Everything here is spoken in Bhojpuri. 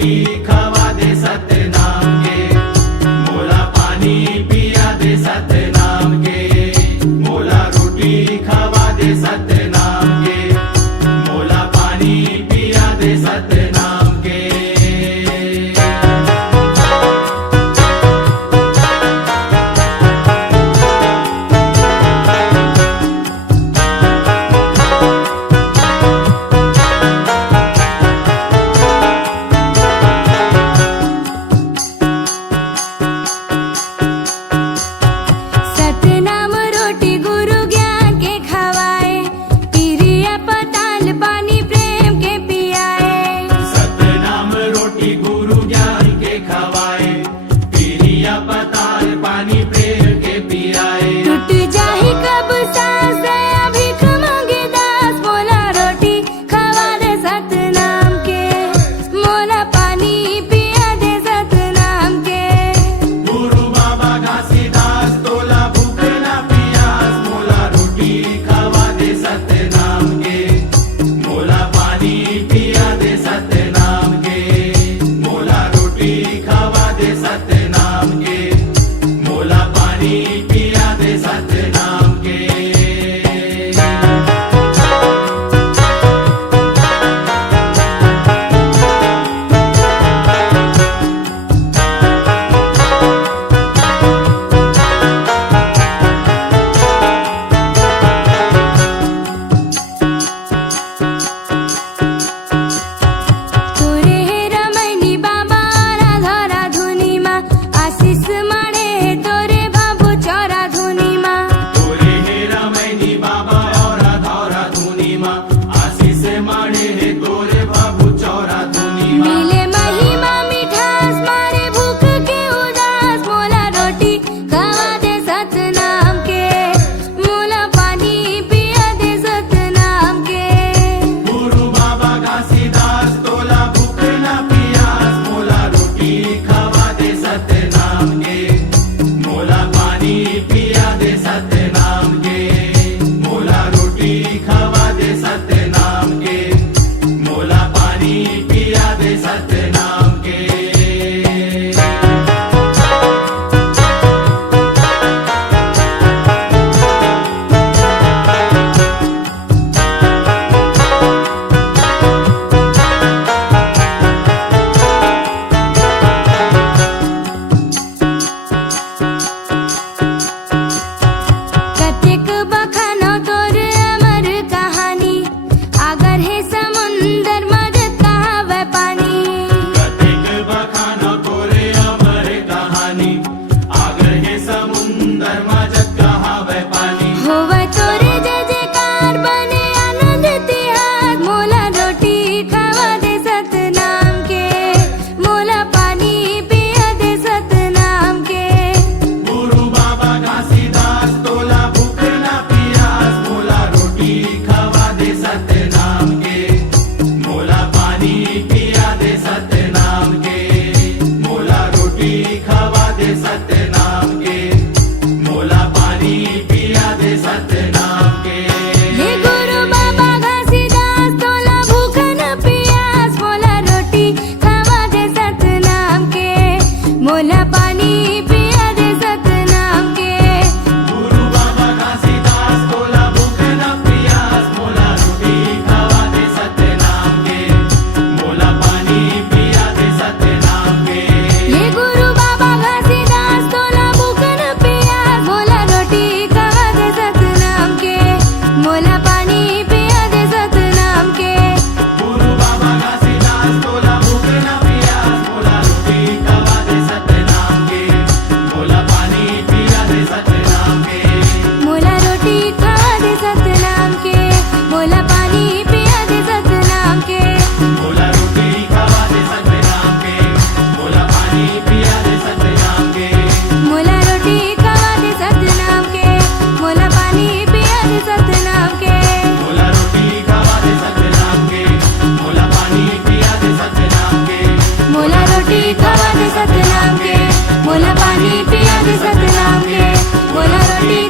रोटी खवा दे सतनाम के, मोला पानी पिया दे सतनाम के, मोला रोटी खवा दे सतनाम के, मोला पानी पिया दे सतनाम के। सतनाम रोटी गुरु ज्ञान के खवाए, पिरिया पताल पानी प्रेम के पियाए। सतनाम रोटी गुरु ज्ञान के खवाए, पिरिया पताल पानी प्रेम के पियाए। टूट जाही कब सांस दया भीख मांगे दास, मोला रोटी खवा दे सतनाम के, मोला पानी पिया दे सतनाम के। गुरु बाबा घासीदास तोला भूख ना पियास, मोला रोटी खवा दे सतनाम के, मोला पानी पिया दे सतनाम के, मोला रोटी खवा दे सतनाम के, मोला पानी पिया दे सतनाम के। तोरे हे रमैनी बाबा राधा राधुनी मा, आशीष माड़े हे तोरे बाबू चौरा धुनी मा। तोरे हे रमैनी बाबा और धौरा धुनी मा, आशीष माड़े हे तोरे बाबू चौरा धुनी मा। मिले महिमा मिठास मारे भूख के उदास, मोला रोटी खवा दे सतनाम के, मोला पानी पिया दे सतनाम के। गुरु बाबा घासीदास तोला भूख ना पियास, मोला रोटी खवा दे सतनाम के, मोला पानी पिया दे सतनाम के, मोला रोटी खवा दे सतनाम के, मोला पानी पिया दे सतनाम के। कतेक बखानो तोर अमर कहानी, अगर हे समुंदर मजत कहावे पानी। कतेक बखानो तोरे अमर कहानी, आगर हे समुंदर मजत कहावे पानी। होवे तोरे जय जयकार बने आनंद तिहार, मोला रोटी खवा दे सतनाम के, मोला पानी पिया दे सतनाम के। गुरु बाबा घासीदास तोला भूख ना पियास, मोला रोटी खवा दे सतनाम के, मोला पानी पिया दे सतनाम के, मोला रोटी खवा दे सतनाम के, मोला पानी पिया दे सतनाम के। हे गुरु बाबा घासीदास तोला भूख न पियास, मोला रोटी खवा दे सतनाम के, मोला पानी पिया दे सतनाम के। गुरु बाबा घासीदास तोला भूख ना पियास, मोला रोटी खवा दे सतनाम के, मोला पानी पिया दे सतनाम के। हे गुरु बाबा घासीदास तोला भूख न पियास, मोला रोटी खवा दे सतनाम के, मोला पानी पिया दे सतनाम के। गुरु बाबा घासीदास तोला भूख ना पियास, मोला रोटी खवा दे सतनाम के, मोला पानी पिया दे सतनाम के। मोला रोटी खवा दे सतनाम के, मोला पानी पिया दे सतनाम के। मोला रोटी खवा दे सतनाम के, मोला पानी पिया दे सतनाम के। मोला रोटी खवा दे सतनाम के, मोला पानी पिया दे सतनाम के। मोला रोटी खवा दे सतनाम के, मोला पानी पिया दे सतनाम के। मोला रोटी खवा दे सतनाम के, मोला पानी पिया दे सतनाम के। मोला रोटी